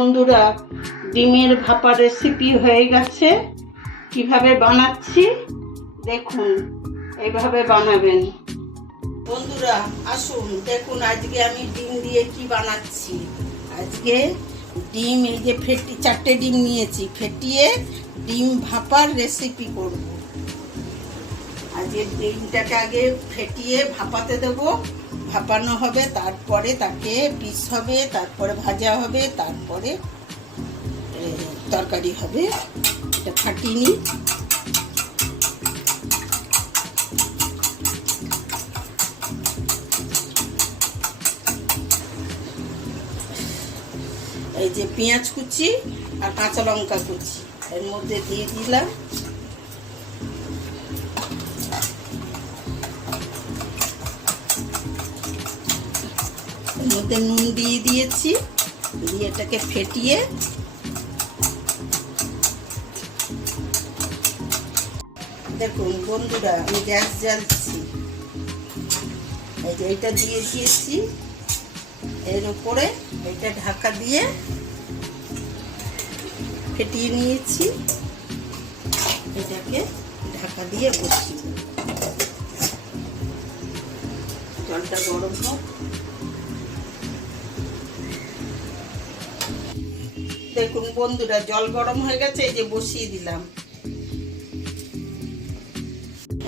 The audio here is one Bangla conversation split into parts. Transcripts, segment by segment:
বন্ধুরা, ডিমের ভাপা রেসিপি হয়ে গেছে। কিভাবে বানাচ্ছি দেখুন, এইভাবে বানাবেন। বন্ধুরা আসুন দেখুন, আজকে আমি ডিম দিয়ে কি বানাচ্ছি। আজকে ডিম, এই যে চারটে ডিম নিয়েছি, ফেটিয়ে ডিম ভাপার রেসিপি করব। আজকে ডিমটাকে আগে ফেটিয়ে ভাপাতে দেবো, ভাপানো হবে, তারপরে তাকে পিস হবে, তারপরে ভাজা হবে, তারপরে তরকারি হবে। এটা ফাটিয়ে নিই। এই যে পেঁয়াজ কুচি আর কাঁচা লঙ্কা কুচি এর মধ্যে দিয়ে দিলাম। এর মধ্যে নুন দিয়ে দিয়েছি, দিয়ে এটাকে ফেটিয়ে দেখুন বন্ধুরা, আমি গ্যাস জ্বালছি। এই যে এটা দিয়ে দিয়েছি, এর উপরে এটা ঢাকা দিয়ে ফেটিয়ে নিয়েছি। এটাকে ঢাকা দিয়ে বসিয়ে জলটা গরম হোক। দেখুন বন্ধুরা, জল গরম হয়ে গেছে, এই যে বসিয়ে দিলাম।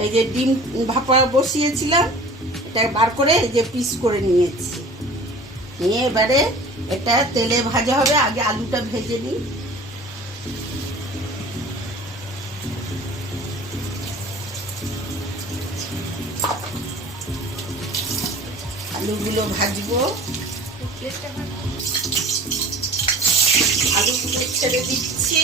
এই যে ডিম ভাপা বসিয়েছিলাম, এটা বার করে এই যে পিস করে নিয়েছি। নিয়ে এবারে এটা তেলে ভাজা হবে। আগে আলুটা ভেজে নিই। আলুগুলো ভাজবো। আলুগুলো ছেড়ে দিচ্ছি।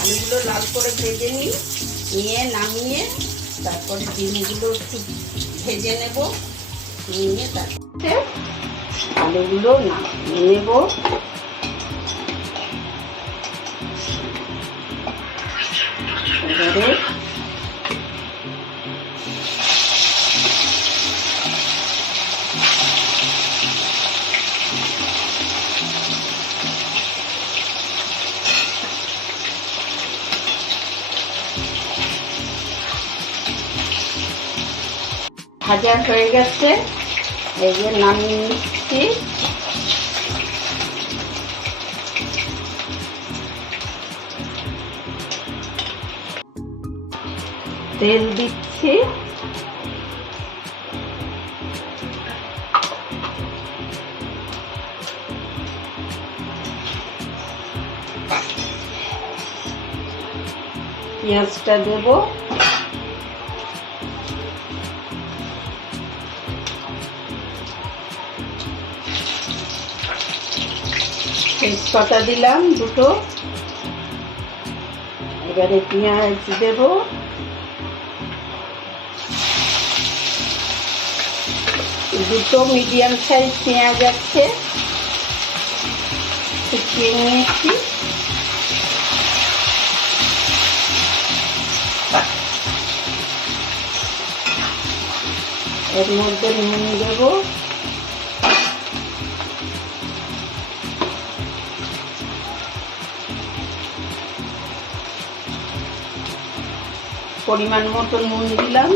আলুগুলো লাল করে ভেজে নিই, নিয়ে নামিয়ে তারপরে ডিমগুলো একটু ভেজে নেব। নিয়ে তারপরে আলুগুলো নামিয়ে নেব। এবারে ভাজা হয়ে গেছে, এই যে নামিয়ে নিচ্ছি। তেল দিচ্ছি। পেঁয়াজটা দেবো। তেজপাতা দিলাম দুটো। এবারে পেঁয়াজ দেব। দুটো মিডিয়াম সাইজ পেঁয়াজ আছে, শুকিয়ে নিয়েছি। এর মধ্যে নুন দেব। পরিমাণ মতো নুন দিলাম।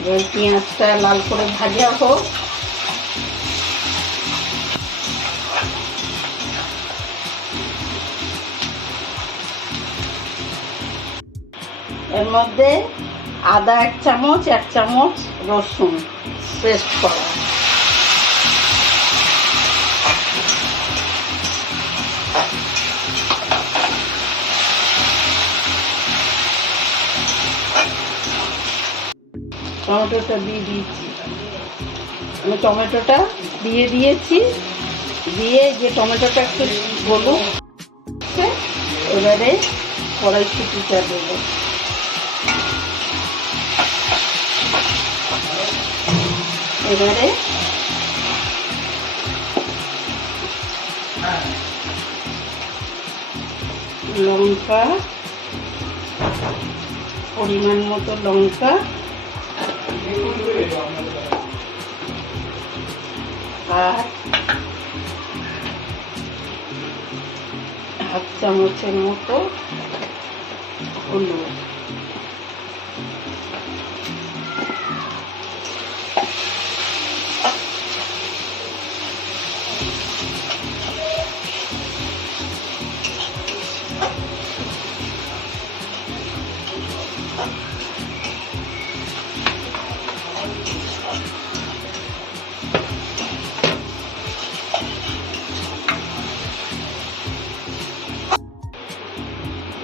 এবার পেঁয়াজটা লাল করে ভাজা হোক। এর মধ্যে আদা 1 চামচ, 1 চামচ রসুন পেস্ট করা। টমেটোটা দিয়ে দিয়েছি। আমি টমেটোটা দিয়ে দিয়েছি। দিয়ে যে টমেটোটা একটু গলুক, এবারে কড়াইশুঁটিটা দেবো। এবারে লঙ্কা, পরিমাণ মতো লঙ্কা, আর 1/2 চামচের মতো হলুদ।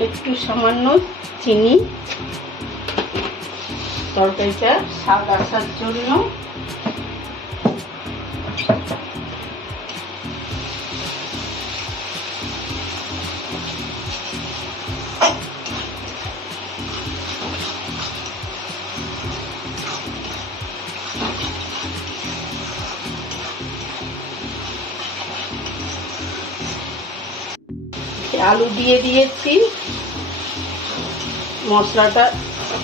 একটু সামান্য চিনি, তরকারিটা স্বাদ আসার জন্য। আলু দিয়ে দিয়েছি, মশলাটা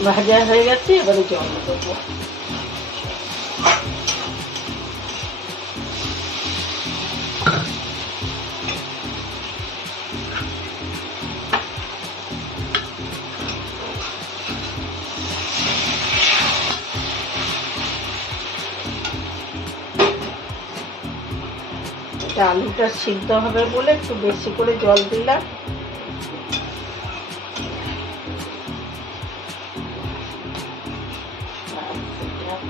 ভাজা হয়ে গেছে, এবারে জল দেবো। আলুটা সিদ্ধ হবে বলে একটু বেশি করে জল দিলাম।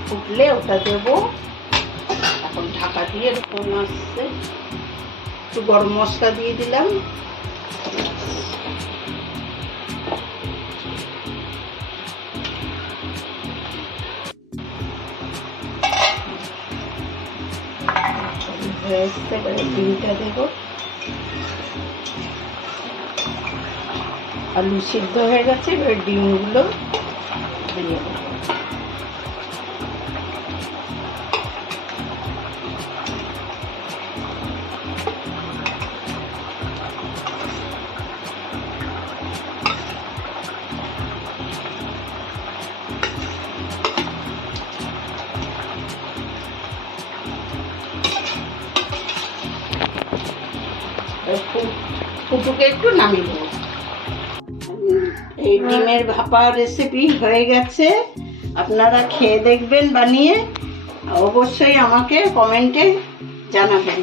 ফুটলে ওটা দেবো। এখন ঢাকা দিয়ে ফোন আসছে, একটু গরম মশলা দিয়ে দিলাম। হয়ে আসতে এবারে ডিমটা দেবো। আলু সিদ্ধ হয়ে গেছে, এবার ডিমগুলো দিয়ে দেবো। ফুটুকে একটু নামিয়ে দেবো। এই ডিমের ভাপা রেসিপি হয়ে গেছে। আপনারা খেয়ে দেখবেন বানিয়ে, অবশ্যই আমাকে কমেন্টে জানাবেন।